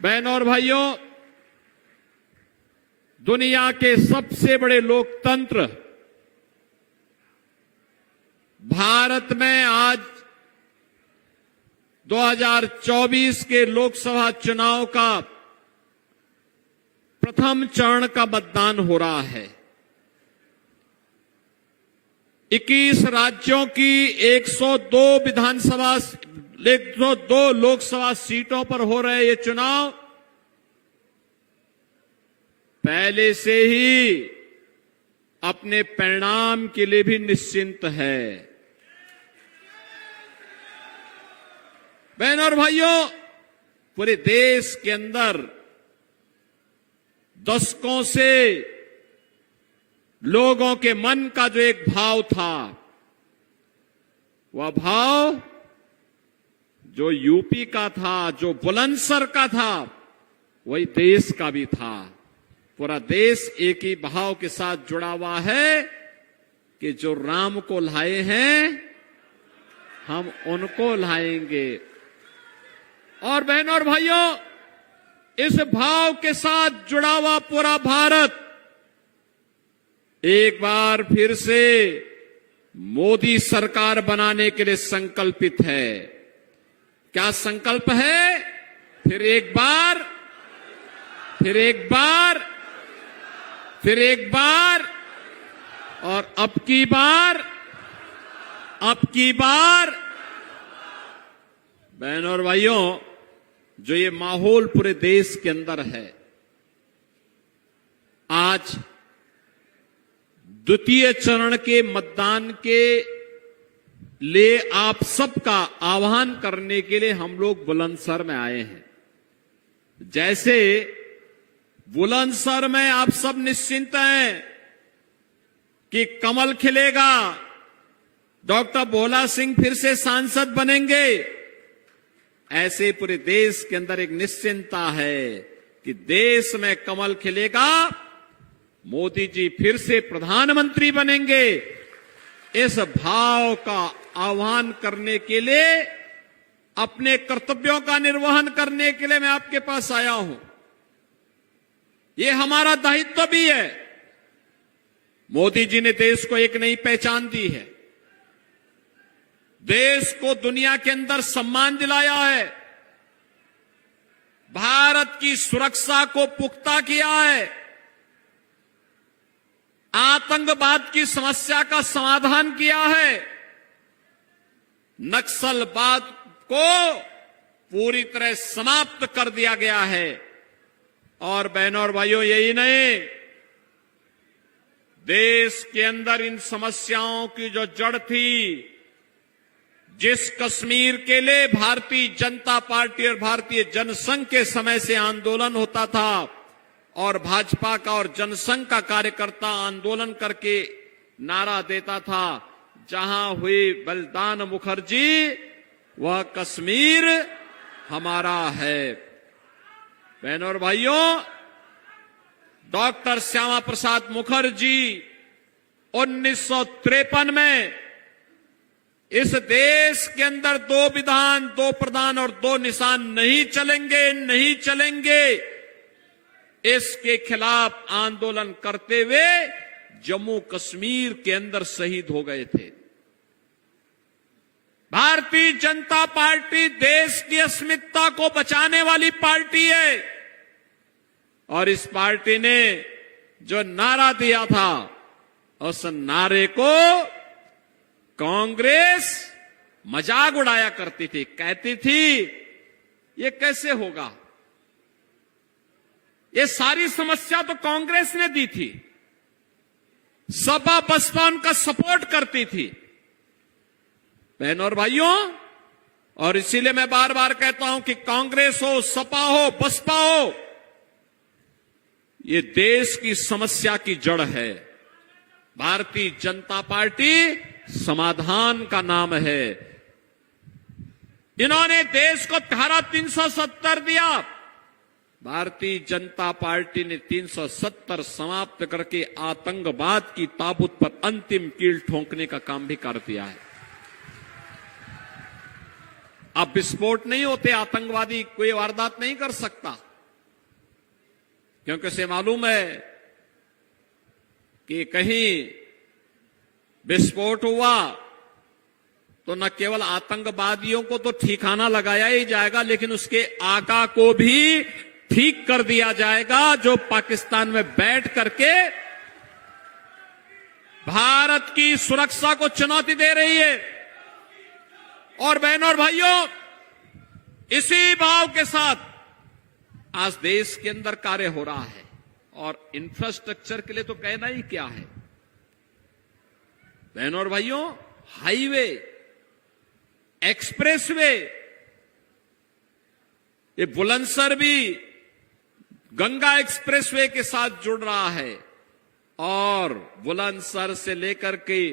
बहनों और भाइयों, दुनिया के सबसे बड़े लोकतंत्र भारत में आज 2024 के लोकसभा चुनाव का प्रथम चरण का मतदान हो रहा है। 21 राज्यों की 102 लोकसभा सीटों पर हो रहे ये चुनाव पहले से ही अपने परिणाम के लिए भी निश्चिंत है। बहनों और भाइयों, पूरे देश के अंदर दशकों से लोगों के मन का जो एक भाव था, वह भाव जो यूपी का था, जो बुलंदशहर का था, वही देश का भी था। पूरा देश एक ही भाव के साथ जुड़ा हुआ है कि जो राम को लाए हैं हम उनको लाएंगे। और बहनों और भाइयों, इस भाव के साथ जुड़ा हुआ पूरा भारत एक बार फिर से मोदी सरकार बनाने के लिए संकल्पित है। क्या संकल्प है? फिर एक बार, फिर एक बार, फिर एक बार और अब की बार, अब की बार। बहनों और भाइयों, जो ये माहौल पूरे देश के अंदर है, आज द्वितीय चरण के मतदान के लिए आप सबका आह्वान करने के लिए हम लोग बुलंदशहर में आए हैं। जैसे बुलंदशहर में आप सब निश्चिंत हैं कि कमल खिलेगा, डॉक्टर भोला सिंह फिर से सांसद बनेंगे, ऐसे पूरे देश के अंदर एक निश्चिंतता है कि देश में कमल खिलेगा, मोदी जी फिर से प्रधानमंत्री बनेंगे। इस भाव का आह्वान करने के लिए, अपने कर्तव्यों का निर्वहन करने के लिए मैं आपके पास आया हूं। ये हमारा दायित्व भी है। मोदी जी ने देश को एक नई पहचान दी है, देश को दुनिया के अंदर सम्मान दिलाया है, भारत की सुरक्षा को पुख्ता किया है, आतंकवाद की समस्या का समाधान किया है, नक्सलवाद को पूरी तरह समाप्त कर दिया गया है। और बहनों और भाइयों, यही नहीं, देश के अंदर इन समस्याओं की जो जड़ थी, जिस कश्मीर के लिए भारतीय जनता पार्टी और भारतीय जनसंघ के समय से आंदोलन होता था और भाजपा का और जनसंघ का कार्यकर्ता आंदोलन करके नारा देता था, जहां हुई बलिदान मुखर्जी, वह कश्मीर हमारा है। बहनों और भाइयों, डॉक्टर श्यामा प्रसाद मुखर्जी 1953 में इस देश के अंदर 2 विधान, 2 प्रधान और 2 निशान नहीं चलेंगे, नहीं चलेंगे, इसके खिलाफ आंदोलन करते हुए जम्मू कश्मीर के अंदर शहीद हो गए थे। भारतीय जनता पार्टी देश की अस्मिता को बचाने वाली पार्टी है और इस पार्टी ने जो नारा दिया था, उस नारे को कांग्रेस मजाक उड़ाया करती थी, कहती थी ये कैसे होगा, ये सारी समस्या तो कांग्रेस ने दी थी, सपा बसपा उनका सपोर्ट करती थी। बहनों और भाइयों, और इसीलिए मैं बार बार कहता हूं कि कांग्रेस हो, सपा हो, बसपा हो, ये देश की समस्या की जड़ है। भारतीय जनता पार्टी समाधान का नाम है। इन्होंने देश को धारा 370 दिया, भारतीय जनता पार्टी ने 370 समाप्त करके आतंकवाद की ताबूत पर अंतिम कील ठोंकने का काम भी कर दिया है। अब विस्फोट नहीं होते, आतंकवादी कोई वारदात नहीं कर सकता। क्योंकि उसे मालूम है कि कहीं विस्फोट हुआ तो न केवल आतंकवादियों को तो ठिकाना लगाया ही जाएगा, लेकिन उसके आका को भी ठीक कर दिया जाएगा, जो पाकिस्तान में बैठ करके भारत की सुरक्षा को चुनौती दे रही है। और बहनों और भाइयों, इसी भाव के साथ आज देश के अंदर कार्य हो रहा है। और इंफ्रास्ट्रक्चर के लिए तो कहना ही क्या है। बहनों और भाइयों, हाईवे, एक्सप्रेसवे, ये बुलंदशहर भी गंगा एक्सप्रेसवे के साथ जुड़ रहा है। और बुलंदशहर से लेकर के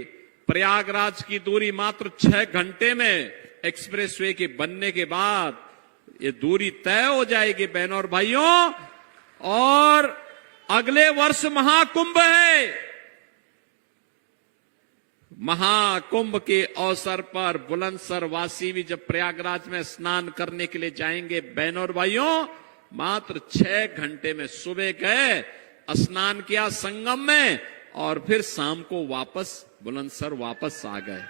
प्रयागराज की दूरी मात्र 6 घंटे में एक्सप्रेसवे के बनने के बाद ये दूरी तय हो जाएगी बहनों और भाइयों। और अगले वर्ष महाकुंभ है। महाकुंभ के अवसर पर बुलंदशहर वासी भी जब प्रयागराज में स्नान करने के लिए जाएंगे बहनों और भाइयों, मात्र 6 घंटे में सुबह गए, स्नान किया संगम में और फिर शाम को वापस बुलंदशहर वापस आ गए।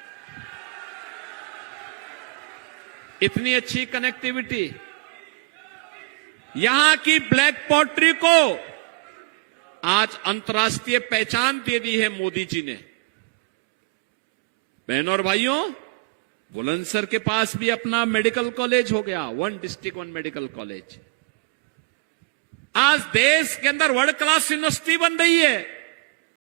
इतनी अच्छी कनेक्टिविटी। यहां की ब्लैक पोट्री को आज अंतर्राष्ट्रीय पहचान दे दी है मोदी जी ने। बहनों और भाइयों, बुलंदशहर के पास भी अपना मेडिकल कॉलेज हो गया, 1 डिस्ट्रिक्ट 1 मेडिकल कॉलेज। आज देश के अंदर वर्ल्ड क्लास यूनिवर्सिटी बन रही है।